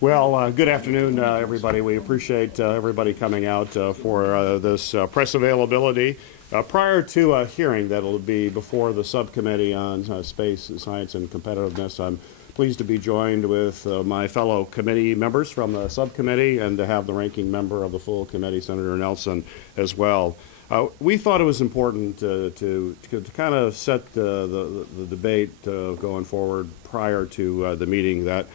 Well, good afternoon, everybody. We appreciate everybody coming out for this press availability prior to a hearing that will be before the subcommittee on space, science, and competitiveness. I'm pleased to be joined with my fellow committee members from the subcommittee and to have the ranking member of the full committee, Senator Nelson, as well. We thought it was important to kind of set the debate going forward prior to the meeting that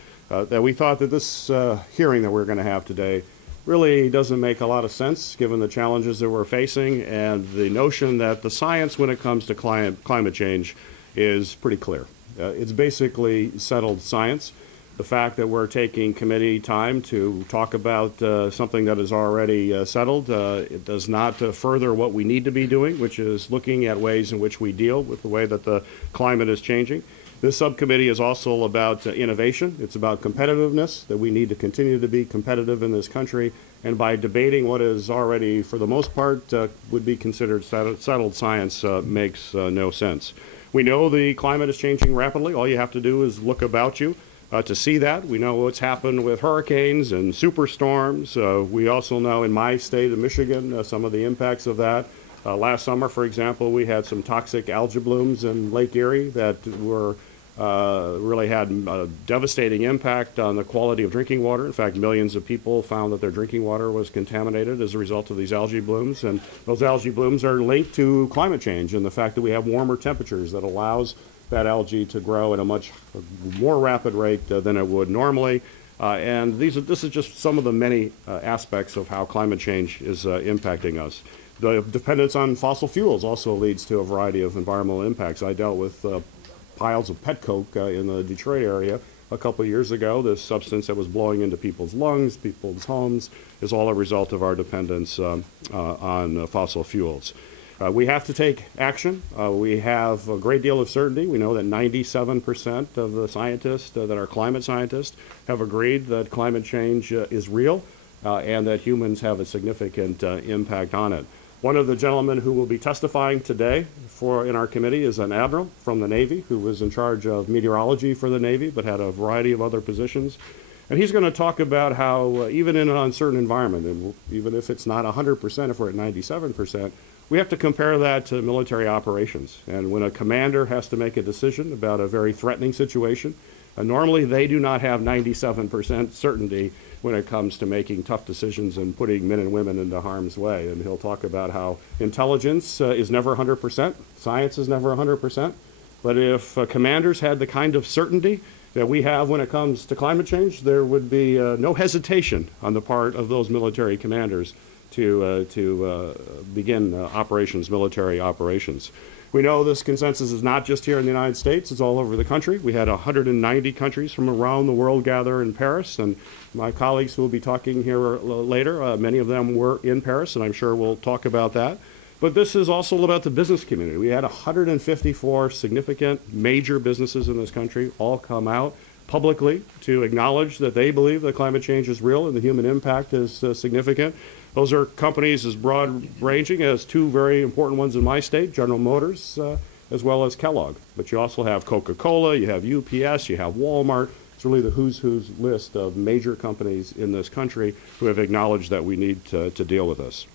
we thought that this hearing that we're going to have today really doesn't make a lot of sense given the challenges that we're facing and the notion that the science when it comes to climate change is pretty clear. It's basically settled science. The fact that we're taking committee time to talk about something that is already settled, it does not further what we need to be doing, which is looking at ways in which we deal with the way that the climate is changing. This subcommittee is also about innovation. It's about competitiveness, that we need to continue to be competitive in this country. And by debating what is already, for the most part, would be considered settled science makes no sense. We know the climate is changing rapidly. All you have to do is look about you to see that. We know what's happened with hurricanes and superstorms. We also know in my state of Michigan some of the impacts of that. Last summer, for example, we had some toxic algae blooms in Lake Erie that were really had a devastating impact on the quality of drinking water. In fact, millions of people found that their drinking water was contaminated as a result of these algae blooms. And those algae blooms are linked to climate change and the fact that we have warmer temperatures that allows that algae to grow at a much more rapid rate than it would normally. And this is just some of the many aspects of how climate change is impacting us. The dependence on fossil fuels also leads to a variety of environmental impacts. I dealt with piles of pet coke in the Detroit area a couple of years ago. This substance that was blowing into people's lungs, people's homes, is all a result of our dependence on fossil fuels. We have to take action. We have a great deal of certainty. We know that 97% of the scientists that are climate scientists have agreed that climate change is real and that humans have a significant impact on it. One of the gentlemen who will be testifying today in our committee is an admiral from the Navy who was in charge of meteorology for the Navy but had a variety of other positions. And he's going to talk about how even in an uncertain environment, and even if it's not 100%, if we're at 97%, we have to compare that to military operations. And when a commander has to make a decision about a very threatening situation, normally they do not have 97% certainty when it comes to making tough decisions and putting men and women into harm's way. And he'll talk about how intelligence is never 100%, science is never 100%. But if commanders had the kind of certainty that we have when it comes to climate change, there would be no hesitation on the part of those military commanders to begin military operations. We know this consensus is not just here in the United States, it's all over the country. We had 190 countries from around the world gather in Paris, and my colleagues who will be talking here later, many of them were in Paris, and I'm sure we'll talk about that. But this is also about the business community. We had 154 significant major businesses in this country all come out publicly to acknowledge that they believe that climate change is real and the human impact is significant. Those are companies as broad-ranging as two very important ones in my state, General Motors, as well as Kellogg. But you also have Coca-Cola, you have UPS, you have Walmart. It's really the who's list of major companies in this country who have acknowledged that we need to deal with this.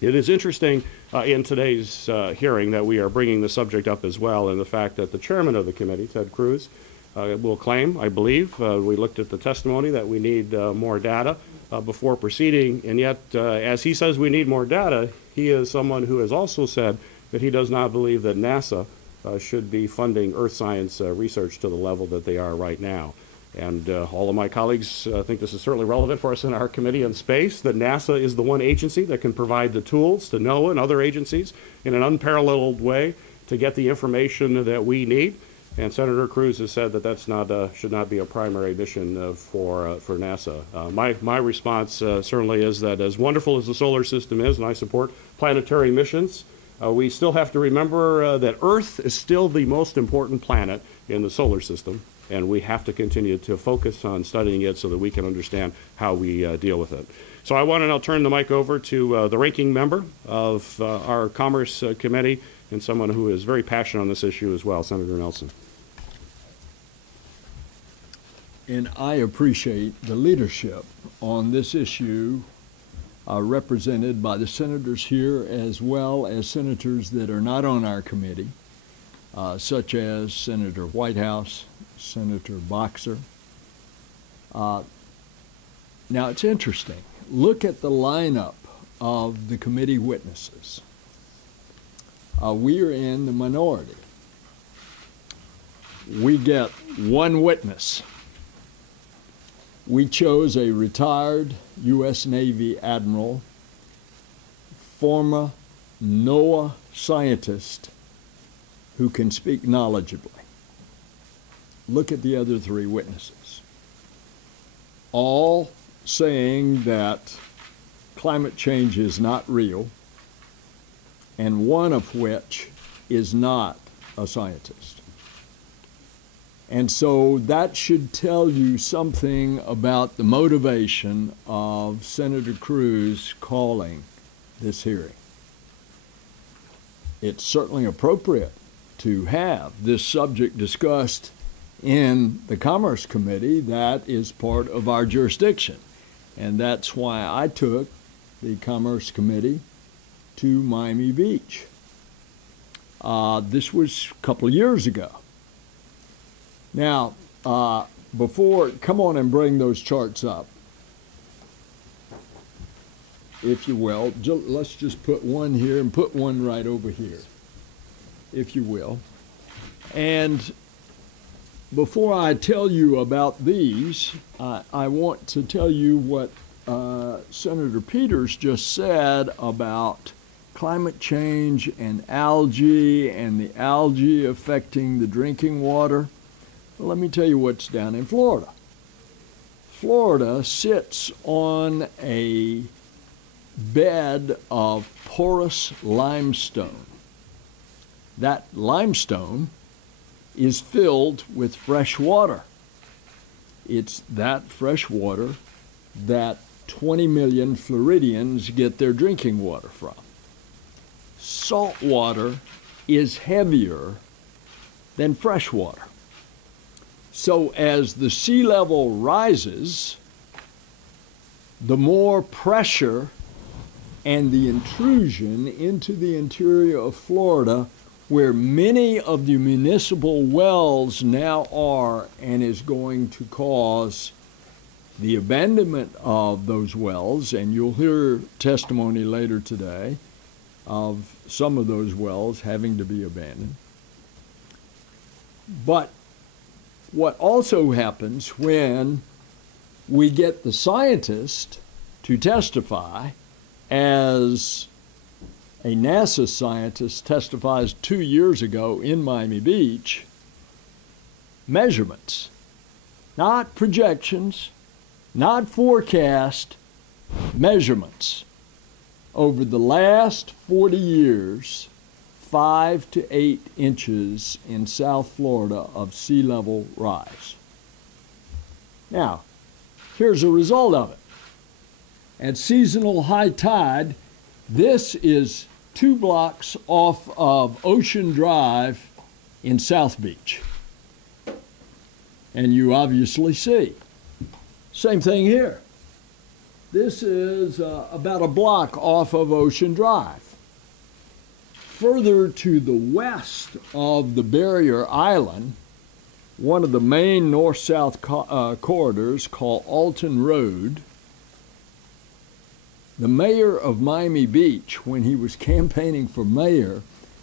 It is interesting in today's hearing that we are bringing the subject up as well, and the fact that the chairman of the committee, Ted Cruz, will claim, I believe, we looked at the testimony, that we need more data before proceeding. And yet, as he says we need more data, he is someone who has also said that he does not believe that NASA should be funding earth science research to the level that they are right now. And all of my colleagues think this is certainly relevant for us in our committee on space, that NASA is the one agency that can provide the tools to NOAA and other agencies in an unparalleled way to get the information that we need. And Senator Cruz has said that that's not should not be a primary mission for NASA. My response certainly is that as wonderful as the solar system is, and I support planetary missions, we still have to remember that Earth is still the most important planet in the solar system, and we have to continue to focus on studying it so that we can understand how we deal with it. So I want to now turn the mic over to the ranking member of our Commerce Committee and someone who is very passionate on this issue as well, Senator Nelson. And I appreciate the leadership on this issue represented by the senators here as well as senators that are not on our committee, such as Senator Whitehouse, Senator Boxer. Now it's interesting. Look at the lineup of the committee witnesses. We are in the minority. We get one witness. We chose a retired U.S. Navy admiral, former NOAA scientist who can speak knowledgeably. Look at the other three witnesses. All saying that climate change is not real, and one of which is not a scientist. And so that should tell you something about the motivation of Senator Cruz calling this hearing. It's certainly appropriate to have this subject discussed in the Commerce Committee. That is part of our jurisdiction. And that's why I took the Commerce Committee to Miami Beach. This was a couple of years ago. Now, come on and bring those charts up, if you will. Let's just put one here and put one right over here, if you will. And before I tell you about these, I want to tell you what Senator Peters just said about climate change and the algae affecting the drinking water. Well, let me tell you what's down in Florida. Florida sits on a bed of porous limestone. That limestone is filled with fresh water. It's that fresh water that 20 million Floridians get their drinking water from. Salt water is heavier than fresh water. So as the sea level rises, the more pressure and the intrusion into the interior of Florida, where many of the municipal wells now are, and is going to cause the abandonment of those wells. And you'll hear testimony later today of some of those wells having to be abandoned. But what also happens when we get the scientist to testify, as a NASA scientist testifies 2 years ago in Miami Beach, measurements, not projections, not forecast, measurements. Over the last 40 years, 5 to 8 inches in South Florida of sea level rise. Now, here's a result of it. At seasonal high tide, this is 2 blocks off of Ocean Drive in South Beach. And you obviously see. Same thing here. This is about a block off of Ocean Drive. Further to the west of the barrier island, one of the main north-south corridors called Alton Road, the mayor of Miami Beach, when he was campaigning for mayor,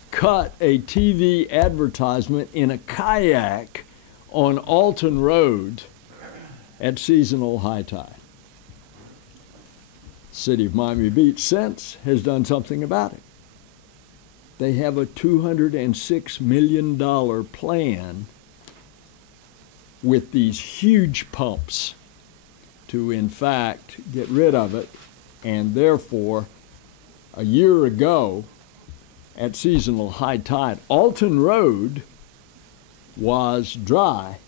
cut a TV advertisement in a kayak on Alton Road at seasonal high tide. The city of Miami Beach since has done something about it. They have a $206 million plan with these huge pumps to, in fact, get rid of it. And therefore, a year ago, at seasonal high tide, Alton Road was dry,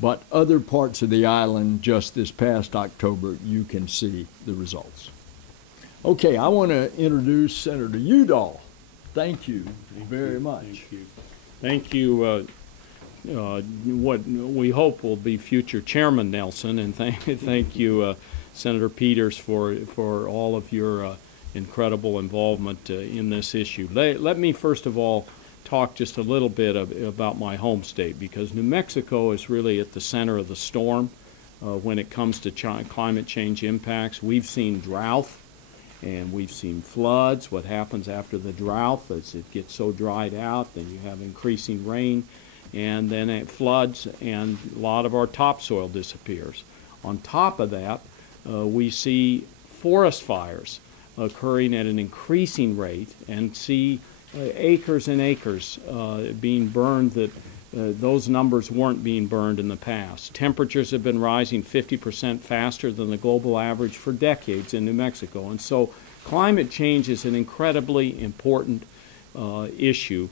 but other parts of the island, just this past October, you can see the results. Okay, I want to introduce Senator Udall. Thank you very much. Thank you. what we hope will be future Chairman Nelson, and thank you, Senator Peters, for all of your incredible involvement in this issue. Let me first of all talk just a little bit about my home state, because New Mexico is really at the center of the storm when it comes to climate change impacts. We've seen drought and we've seen floods. What happens after the drought is it gets so dried out, then you have increasing rain, and then it floods and a lot of our topsoil disappears. On top of that, we see forest fires occurring at an increasing rate, and see acres and acres being burned that those numbers weren't being burned in the past. Temperatures have been rising 50% faster than the global average for decades in New Mexico. And so climate change is an incredibly important issue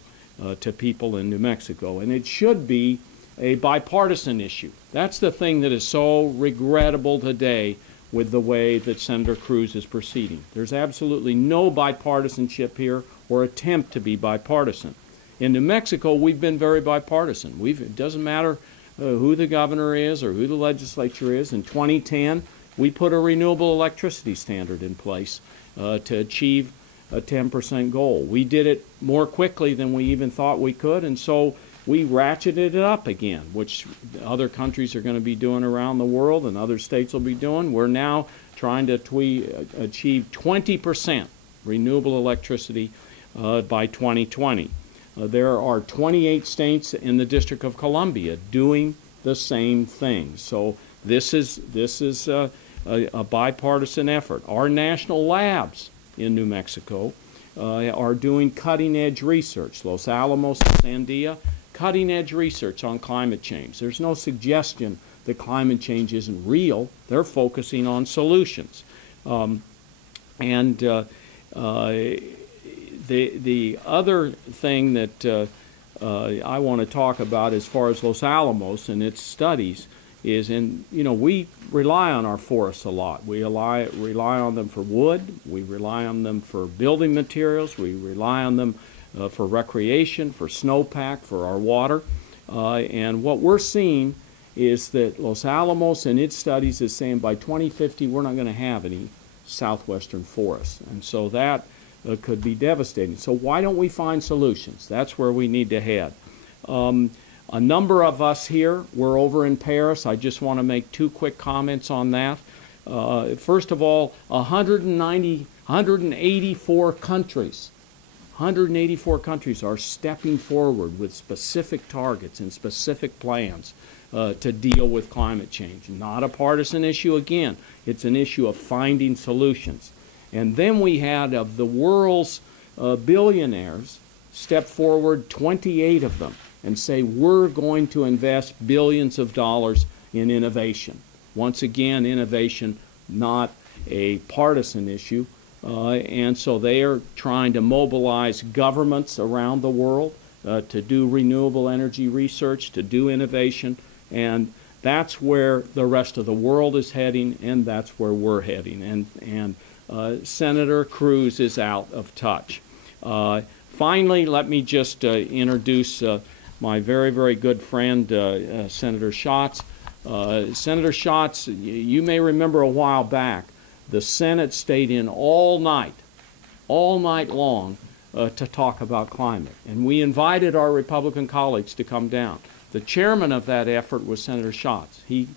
to people in New Mexico. And it should be a bipartisan issue. That's the thing that is so regrettable today with the way that Senator Cruz is proceeding. There's absolutely no bipartisanship here or attempt to be bipartisan. In New Mexico, we've been very bipartisan. It doesn't matter who the governor is or who the legislature is. In 2010, we put a renewable electricity standard in place to achieve a 10% goal. We did it more quickly than we even thought we could, and so we ratcheted it up again, which other countries are going to be doing around the world and other states will be doing. We're now trying to achieve 20% renewable electricity by 2020. There are 28 states in the District of Columbia doing the same thing. So this is a bipartisan effort. Our national labs in New Mexico are doing cutting-edge research. Los Alamos and Sandia, cutting-edge research on climate change. There's no suggestion that climate change isn't real. They're focusing on solutions. The other thing that I want to talk about as far as Los Alamos and its studies is, we rely on our forests a lot. We rely on them for wood. We rely on them for building materials. We rely on them for recreation, for snowpack, for our water. And what we're seeing is that Los Alamos and its studies is saying by 2050 we're not going to have any southwestern forests. And so that could be devastating. So why don't we find solutions? That's where we need to head. A number of us here, we're over in Paris. I just want to make two quick comments on that. First of all, 184 countries are stepping forward with specific targets and specific plans to deal with climate change. Not a partisan issue again. It's an issue of finding solutions. And then we had, of the world's billionaires, step forward 28 of them and say, we're going to invest billions of dollars in innovation. Once again, innovation, not a partisan issue. And so they are trying to mobilize governments around the world to do renewable energy research, to do innovation. And that's where the rest of the world is heading, and that's where we're heading. And Senator Cruz is out of touch. Finally, let me just introduce my very, very good friend, Senator Schatz. Senator Schatz, you may remember a while back, the Senate stayed in all night long to talk about climate. And we invited our Republican colleagues to come down. The chairman of that effort was Senator Schatz. He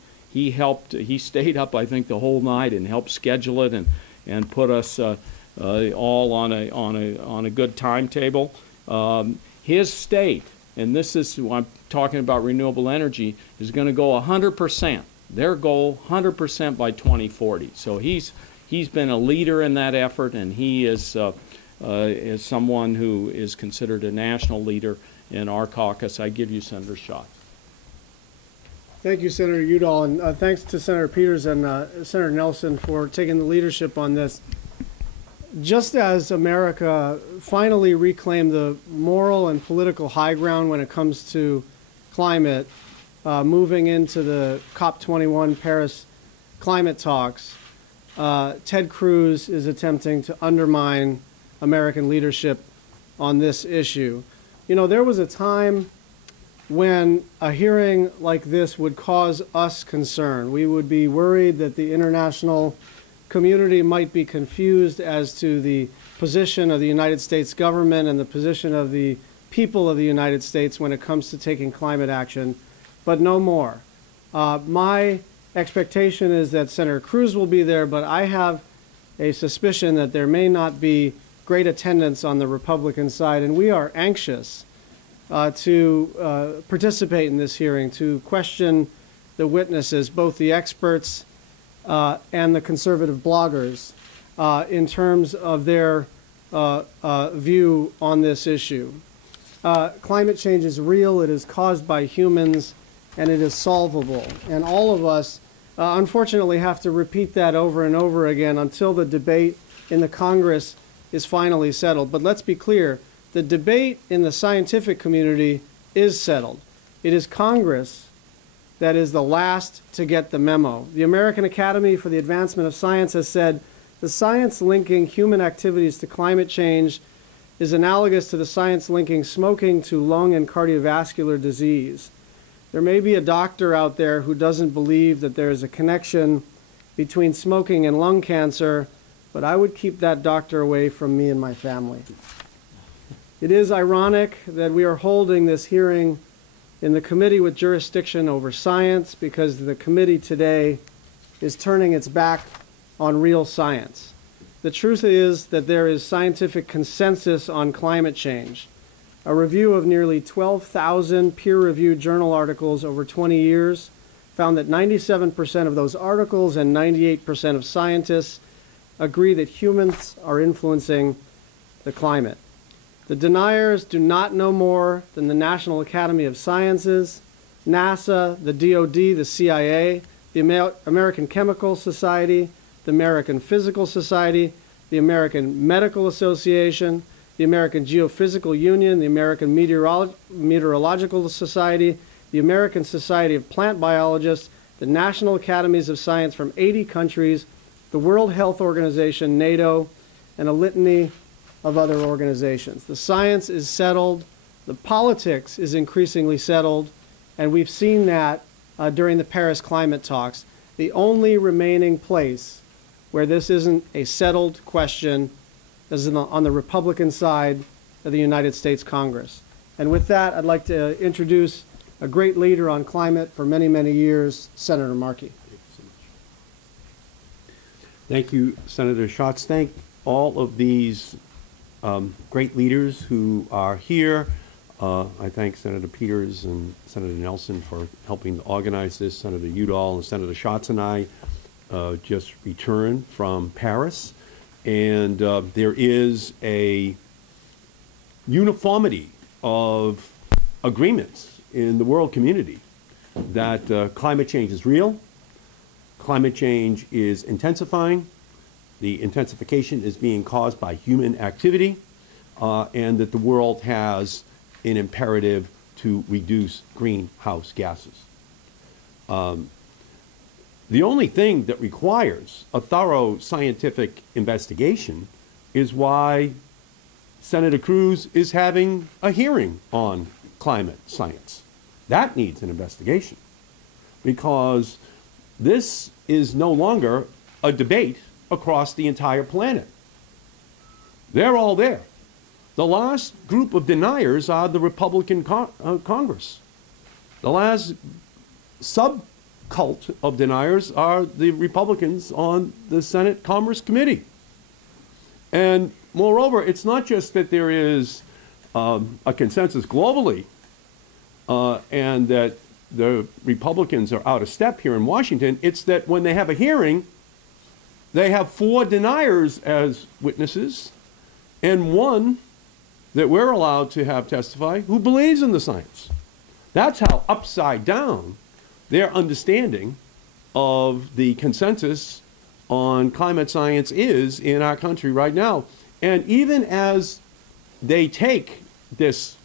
stayed up, I think, the whole night and helped schedule it and put us all on a good timetable. His state, and this is when I'm talking about renewable energy, is going to go 100%. Their goal, 100% by 2040. So he's been a leader in that effort, and he is someone who is considered a national leader in our caucus. I give you Senator Schatz. Thank you, Senator Udall, and thanks to Senator Peters and Senator Nelson for taking the leadership on this. Just as America finally reclaimed the moral and political high ground when it comes to climate, moving into the COP21 Paris climate talks, Ted Cruz is attempting to undermine American leadership on this issue. You know, there was a time when a hearing like this would cause us concern. We would be worried that the international community might be confused as to the position of the United States government and the position of the people of the United States when it comes to taking climate action, but no more. My expectation is that Senator Cruz will be there, but I have a suspicion that there may not be great attendance on the Republican side, and we are anxious to participate in this hearing, to question the witnesses, both the experts and the conservative bloggers, in terms of their view on this issue. Climate change is real, it is caused by humans, and it is solvable. And all of us, unfortunately, have to repeat that over and over again until the debate in the Congress is finally settled. But let's be clear, the debate in the scientific community is settled. It is Congress that is the last to get the memo. The American Academy for the Advancement of Science has said the science linking human activities to climate change is analogous to the science linking smoking to lung and cardiovascular disease. There may be a doctor out there who doesn't believe that there is a connection between smoking and lung cancer, but I would keep that doctor away from me and my family. It is ironic that we are holding this hearing in the committee with jurisdiction over science, because the committee today is turning its back on real science. The truth is that there is scientific consensus on climate change. A review of nearly 12,000 peer-reviewed journal articles over 20 years found that 97% of those articles and 98% of scientists agree that humans are influencing the climate. The deniers do not know more than the National Academy of Sciences, NASA, the DoD, the CIA, the American Chemical Society, the American Physical Society, the American Medical Association, the American Geophysical Union, the American Meteorological Society, the American Society of Plant Biologists, the National Academies of Science from 80 countries, the World Health Organization, NATO, and a litany of other organizations. The science is settled, the politics is increasingly settled, and we've seen that during the Paris climate talks. The only remaining place where this isn't a settled question is on the Republican side of the United States Congress. And with that, I'd like to introduce a great leader on climate for many, many years, Senator Markey. Thank you, Senator Schatz. Thank all of these great leaders who are here. I thank Senator Peters and Senator Nelson for helping to organize this. Senator Udall and Senator Schatz and I just returned from Paris, and there is a uniformity of agreements in the world community that climate change is real, climate change is intensifying, the intensification is being caused by human activity, and that the world has an imperative to reduce greenhouse gases. The only thing that requires a thorough scientific investigation is why Senator Cruz is having a hearing on climate science. That needs an investigation, because this is no longer a debate across the entire planet. They're all there. The last group of deniers are the Republican Congress. The last subcult of deniers are the Republicans on the Senate Commerce Committee. And moreover, it's not just that there is a consensus globally and that the Republicans are out of step here in Washington. It's that when they have a hearing, they have 4 deniers as witnesses and 1 that we're allowed to have testify who believes in the science. That's how upside down their understanding of the consensus on climate science is in our country right now. And even as they take this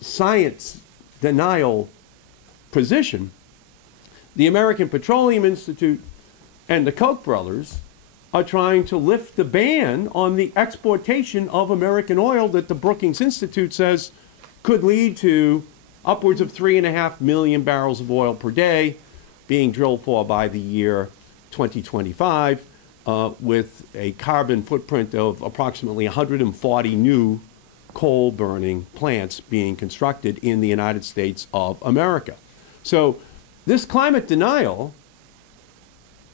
science denial position, the American Petroleum Institute and the Koch brothers are trying to lift the ban on the exportation of American oil that the Brookings Institute says could lead to upwards of 3.5 million barrels of oil per day being drilled for by the year 2025, with a carbon footprint of approximately 140 new coal-burning plants being constructed in the United States of America. So this climate denial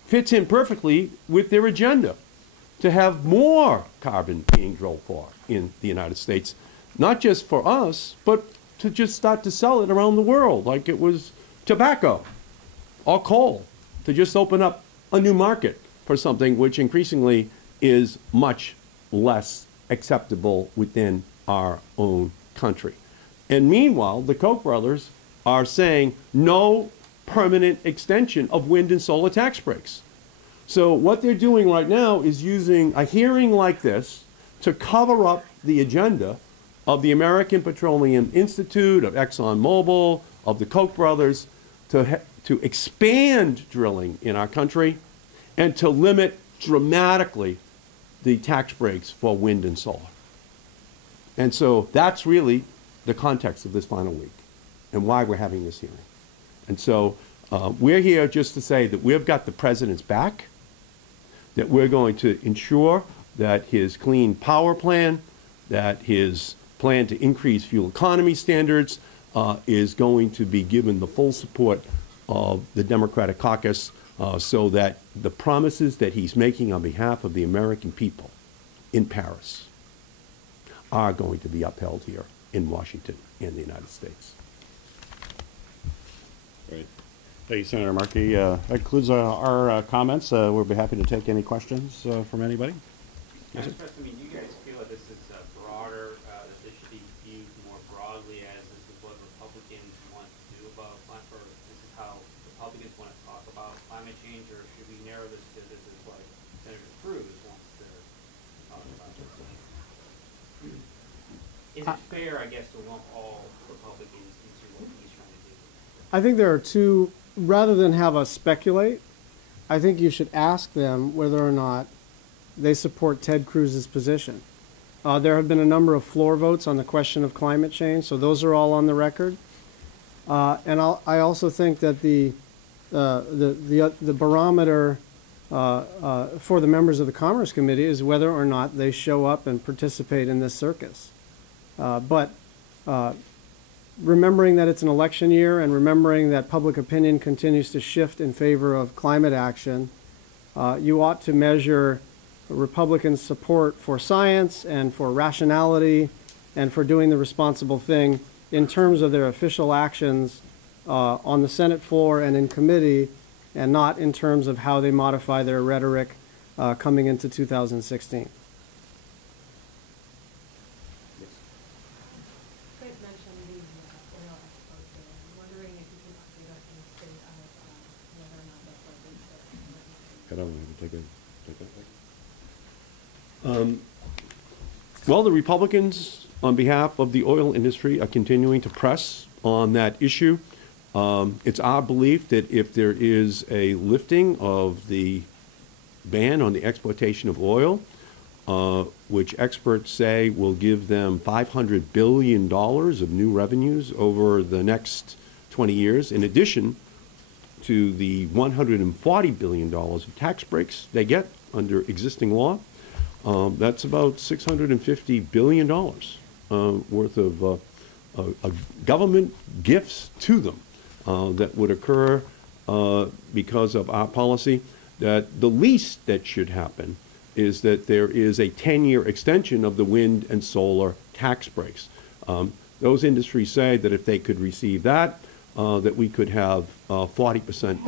fits in perfectly with their agenda to have more carbon being drilled for in the United States, not just for us, but to just start to sell it around the world like it was tobacco or coal, to just open up a new market for something which increasingly is much less acceptable within our own country. And meanwhile, the Koch brothers are saying no permanent extension of wind and solar tax breaks. So what they're doing right now is using a hearing like this to cover up the agenda of the American Petroleum Institute, of ExxonMobil, of the Koch brothers, to expand drilling in our country and to limit dramatically the tax breaks for wind and solar. And so that's really the context of this final week and why we're having this hearing. And so we're here just to say that we've got the president's back, that we're going to ensure that his clean power plan, that his plan to increase fuel economy standards is going to be given the full support of the Democratic caucus, so that the promises that he's making on behalf of the American people in Paris are going to be upheld here in Washington and the United States. Great. Thank you, Senator Markey. That concludes our comments. We'll be happy to take any questions from anybody. Yes, I mean, you guys feel that this is broader, that this should be viewed more broadly as this is what Republicans want to do about climate, or this is how Republicans want to talk about climate change, or should we narrow this to this is like Senator Cruz wants to talk about this? Is it fair, I guess, to lump all Republicans into what he's trying to do? I think there are two, rather than have us speculate, I think you should ask them whether or not they support Ted Cruz's position. There have been a number of floor votes on the question of climate change, so those are all on the record. And I also think that the barometer for the members of the Commerce Committee is whether or not they show up and participate in this circus. But remembering that it's an election year and remembering that public opinion continues to shift in favor of climate action, you ought to measure Republicans' support for science and for rationality and for doing the responsible thing in terms of their official actions on the Senate floor and in committee, and not in terms of how they modify their rhetoric coming into 2016. Well, the Republicans, on behalf of the oil industry, are continuing to press on that issue. It's our belief that if there is a lifting of the ban on the exploitation of oil, which experts say will give them $500 billion of new revenues over the next 20 years, in addition to the $140 billion of tax breaks they get under existing law. That's about $650 billion worth of government gifts to them that would occur because of our policy. That the least that should happen is that there is a 10-year extension of the wind and solar tax breaks. Those industries say that if they could receive that, that we could have 40%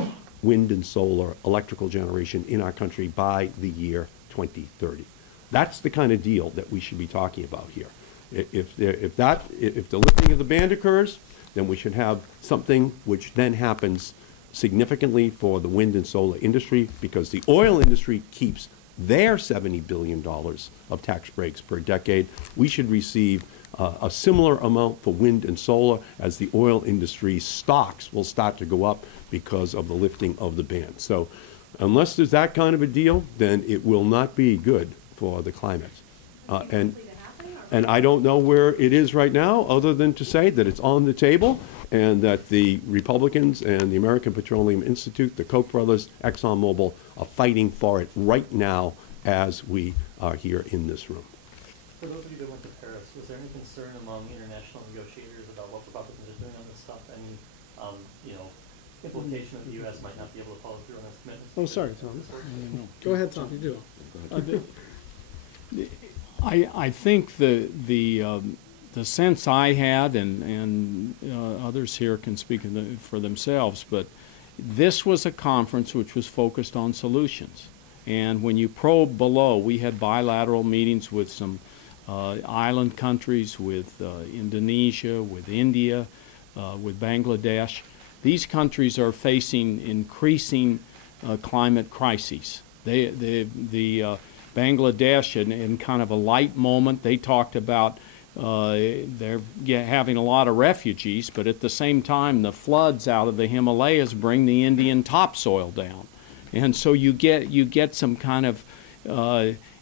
wind and solar electrical generation in our country by the year 2030. That's the kind of deal that we should be talking about here. If the lifting of the ban occurs, then we should have something which then happens significantly for the wind and solar industry, because the oil industry keeps their $70 billion of tax breaks per decade. We should receive a similar amount for wind and solar, as the oil industry's stocks will start to go up because of the lifting of the ban. So unless there's that kind of a deal, then it will not be good for the climate. And And I don't know where it is right now, other than to say that it's on the table and that the Republicans and the American Petroleum Institute, the Koch brothers, ExxonMobil, are fighting for it right now as we are here in this room. For those of you that went to Paris, was there any concern among international negotiators about what Republicans are doing on this stuff? Any, implication that the U.S. might not be able to follow through on its commitments? Oh, sorry, Tom. Go ahead, Tom. You do. I think the sense I had, and others here can speak for themselves, but this was a conference which was focused on solutions. And when you probe below, we had bilateral meetings with some island countries, with Indonesia, with India, with Bangladesh. These countries are facing increasing climate crises. The Bangladesh, in kind of a light moment, they talked about they're having a lot of refugees, but at the same time, the floods out of the Himalayas bring the Indian topsoil down. And so you get some kind of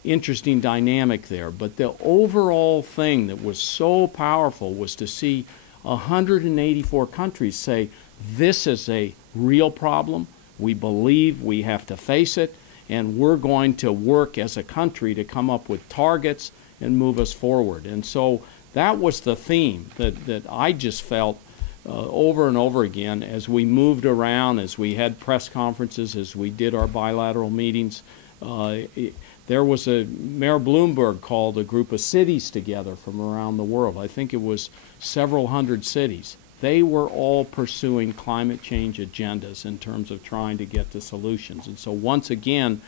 interesting dynamic there. But the overall thing that was so powerful was to see 184 countries say, this is a real problem. We believe we have to face it, and we're going to work as a country to come up with targets and move us forward. And so that was the theme that I just felt over and over again as we moved around, as we had press conferences, as we did our bilateral meetings. There was Mayor Bloomberg called a group of cities together from around the world. I think it was several hundred cities. They were all pursuing climate change agendas in terms of trying to get to solutions. And so once again,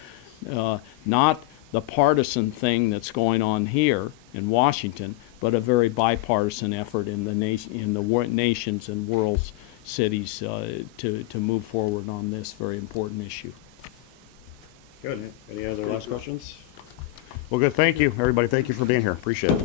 not the partisan thing that's going on here in Washington, but a very bipartisan effort in the nations and world's cities to move forward on this very important issue. Good. Any other last questions? Well, good. Thank you, everybody. Thank you for being here. Appreciate it.